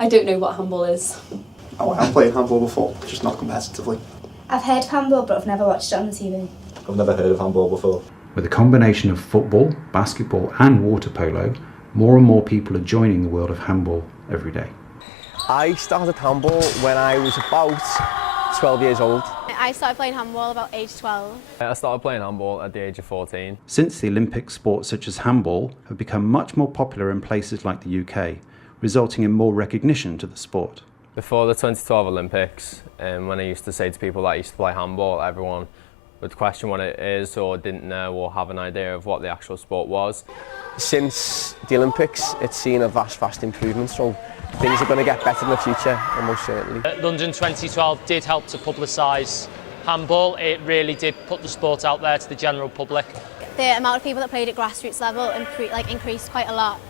I don't know what handball is. Oh, I've played handball before, just not competitively. I've heard of handball, but I've never watched it on the TV. I've never heard of handball before. With a combination of football, basketball and water polo, more and more people are joining the world of handball every day. I started handball when I was about 12 years old. I started playing handball about age 12. I started playing handball at the age of 14. Since the Olympic sports such as handball have become much more popular in places like the UK, resulting in more recognition to the sport. Before the 2012 Olympics, when I used to say to people that I used to play handball, everyone would question what it is or didn't know or have an idea of what the actual sport was. Since the Olympics, it's seen a vast improvement, so things are going to get better in the future, almost certainly. London 2012 did help to publicise handball. It really did put the sport out there to the general public. The amount of people that played at grassroots level increased quite a lot.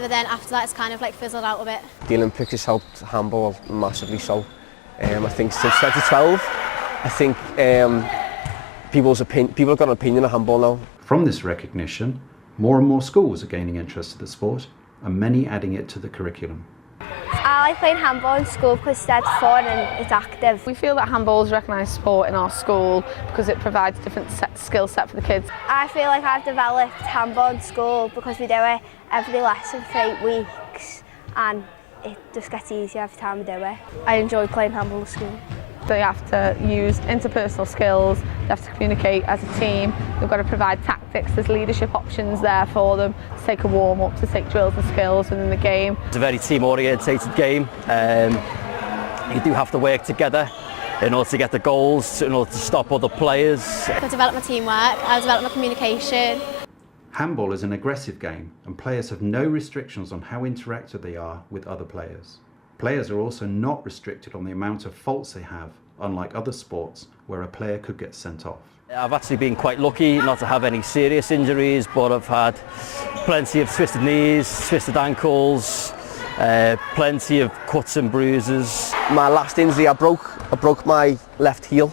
But then after that, it's kind of like fizzled out a bit. The Olympics has helped handball massively so. I think since 2012, I think people have got an opinion of handball now. From this recognition, more and more schools are gaining interest in the sport, and many adding it to the curriculum. I like playing handball in school because it's fun and it's active. We feel that handball is a recognised sport in our school because it provides a different skill set for the kids. I feel like I've developed handball in school because we do it every lesson for 8 weeks and it just gets easier every time we do it. I enjoy playing handball at school. They have to use interpersonal skills, they have to communicate as a team, they've got to provide tactics, there's leadership options there for them to take a warm-up, to take drills and skills within the game. It's a very team-orientated game. You do have to work together in order to get the goals, in order to stop other players. I've developed my teamwork, I've developed my communication. Handball is an aggressive game and players have no restrictions on how interactive they are with other players. Players are also not restricted on the amount of faults they have, unlike other sports where a player could get sent off. I've actually been quite lucky not to have any serious injuries, but I've had plenty of twisted knees, twisted ankles, plenty of cuts and bruises. My last injury I broke my left heel.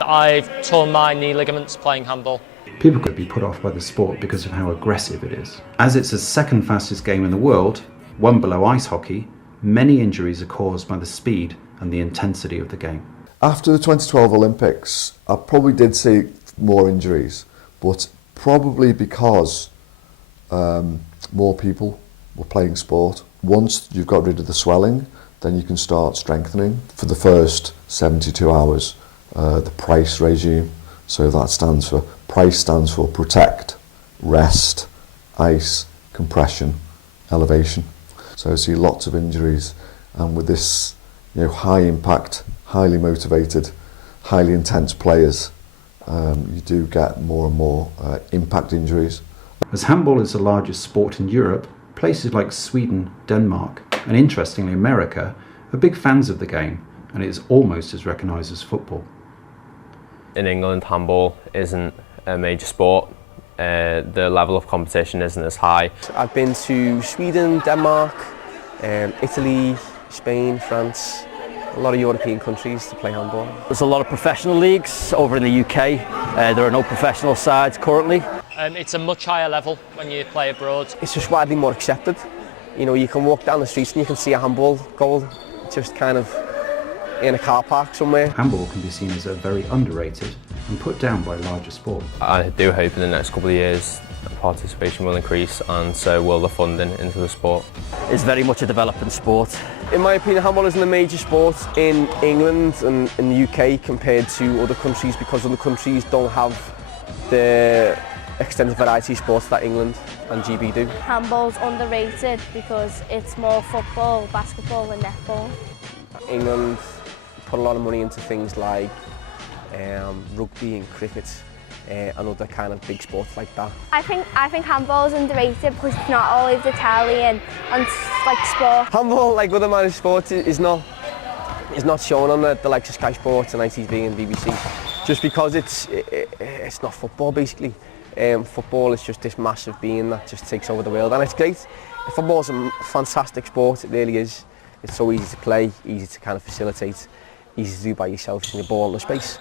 I've torn my knee ligaments playing handball. People could be put off by the sport because of how aggressive it is. As it's the second fastest game in the world, one below ice hockey, many injuries are caused by the speed and the intensity of the game. After the 2012 Olympics, I probably did see more injuries, but probably because more people were playing sport. Once you've got rid of the swelling, then you can start strengthening. For the first 72 hours, the PRICE regime, so that stands for, PRICE stands for protect, rest, ice, compression, elevation. So I see lots of injuries, and with this, high impact, highly motivated, highly intense players, you do get more and more impact injuries. As handball is the largest sport in Europe, places like Sweden, Denmark, and interestingly America are big fans of the game, and it is almost as recognised as football. In England, handball isn't a major sport. The level of competition isn't as high. I've been to Sweden, Denmark, Italy, Spain, France, a lot of European countries to play handball. There's a lot of professional leagues over in the UK. There are no professional sides currently. It's a much higher level when you play abroad. It's just widely more accepted. You can walk down the streets and you can see a handball goal just kind of in a car park somewhere. Handball can be seen as a very underrated and put down by larger sport. I do hope in the next couple of years participation will increase, and so will the funding into the sport. It's very much a developing sport. In my opinion, handball isn't a major sport in England and in the UK compared to other countries, because other countries don't have the extensive variety of sports that England and GB do. Handball's underrated because it's more football, basketball and netball. England put a lot of money into things like rugby and cricket and other kind of big sports like that. I think handball is underrated because it's not always Italian and like sport. Handball, like other managed sports, is not shown on the likes of Sky Sports and ITV and BBC, just because it's not football basically. Football is just this massive being that just takes over the world, and it's great. Football's a fantastic sport, it really is. It's so easy to play, easy to kind of facilitate, easy to do by yourself in your ball in the space.